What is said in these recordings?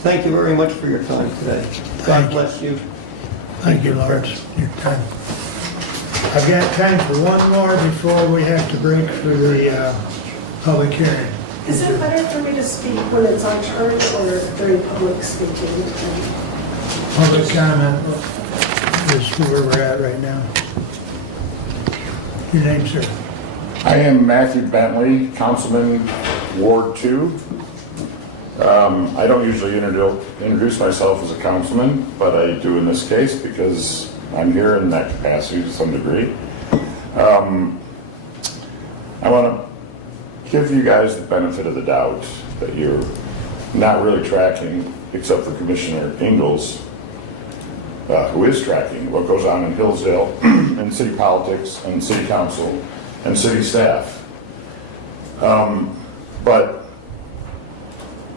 Thank you very much for your time today. God bless you. Thank you, Lawrence, your time. I've got time for one more before we have to break for the public hearing. Is it better for me to speak when it's on charge or during public speaking? Public comment is where we're at right now. Your name, sir? I am Matthew Bentley, Councilman, Ward 2. I don't usually introduce myself as a councilman, but I do in this case because I'm here in that capacity to some degree. I want to give you guys the benefit of the doubt that you're not really tracking, except for Commissioner Ingalls, who is tracking what goes on in Hillsdale and city politics and city council and city staff. But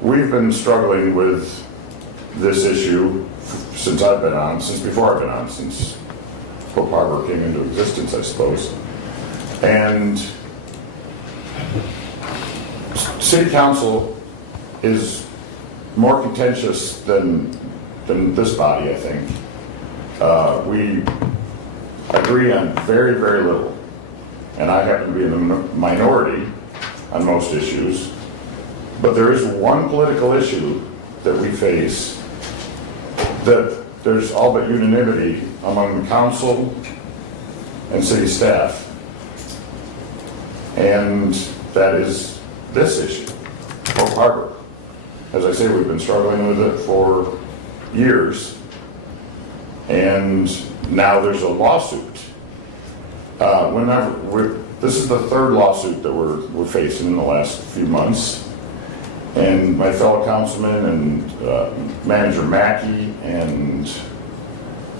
we've been struggling with this issue since I've been on, since before I've been on, since Hope Harbor came into existence, I suppose. And city council is more contentious than this body, I think. We agree on very, very little. And I happen to be in the minority on most issues. But there is one political issue that we face that there's all but unanimity among the council and city staff. And that is this issue, Hope Harbor. As I say, we've been struggling with it for years. And now there's a lawsuit. This is the third lawsuit that we're facing in the last few months. And my fellow councilman and Manager Mackey and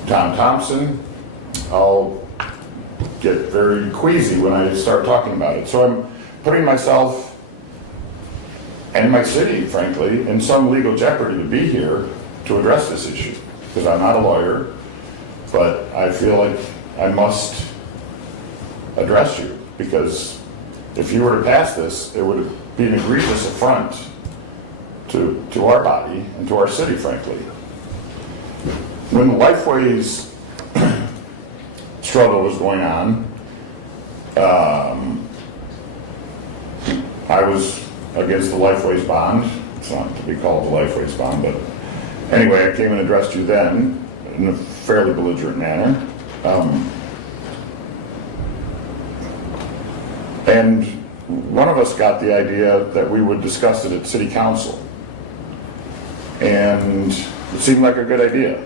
Tom Thompson all get very queasy when I start talking about it. So I'm putting myself and my city, frankly, in some legal jeopardy to be here to address this issue. Because I'm not a lawyer, but I feel like I must address you. Because if you were to pass this, it would be an egregious affront to our body and to our city, frankly. When the Lifeways struggle was going on, I was against the Lifeways bond. It's not to be called the Lifeways bond, but anyway, I came and addressed you then in a fairly belligerent manner. And one of us got the idea that we would discuss it at City Council. And it seemed like a good idea.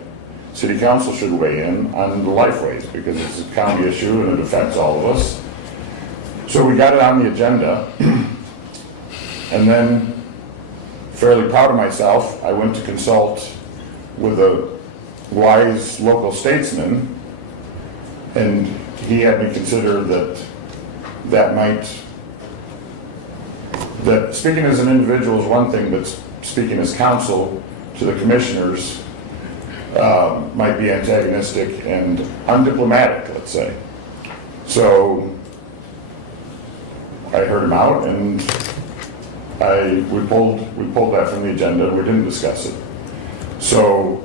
City Council should weigh in on the Lifeways because it's a county issue and it affects all of us. So we got it on the agenda. And then, fairly proud of myself, I went to consult with a wise local statesman, and he had me consider that speaking as an individual is one thing, but speaking as counsel to the commissioners might be antagonistic and undiplomatic, let's say. So I heard him out, and we pulled that from the agenda, and we didn't discuss it. So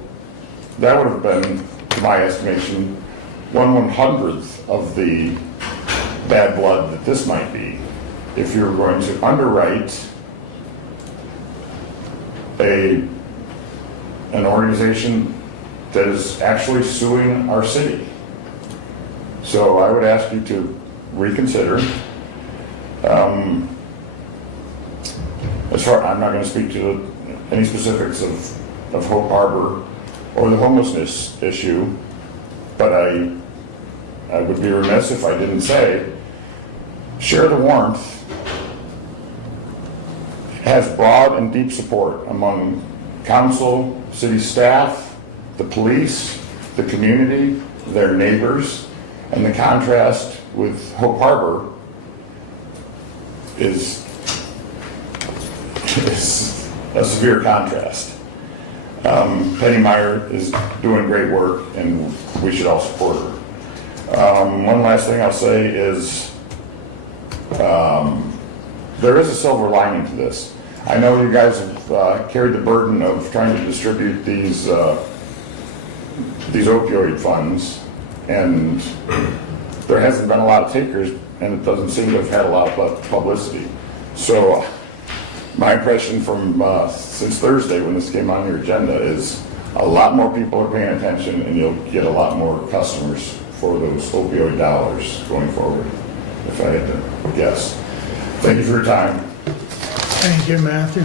that would have been, to my estimation, 1/100th of the bad blood that this might be if you're going to underwrite an organization that is actually suing our city. So I would ask you to reconsider. I'm not going to speak to any specifics of Hope Harbor or the homelessness issue, but I would be remiss if I didn't say, Share the Warmth has broad and deep support among council, city staff, the police, the community, their neighbors, and the contrast with Hope Harbor is a severe contrast. Penny Meyer is doing great work, and we should all support her. One last thing I'll say is there is a silver lining to this. I know you guys have carried the burden of trying to distribute these opioid funds, and there hasn't been a lot of takers, and it doesn't seem to have had a lot of publicity. So my impression from since Thursday when this came on your agenda is a lot more people are paying attention, and you'll get a lot more customers for those opioid dollars going forward, if I had to guess. Thank you for your time. Thank you, Matthew.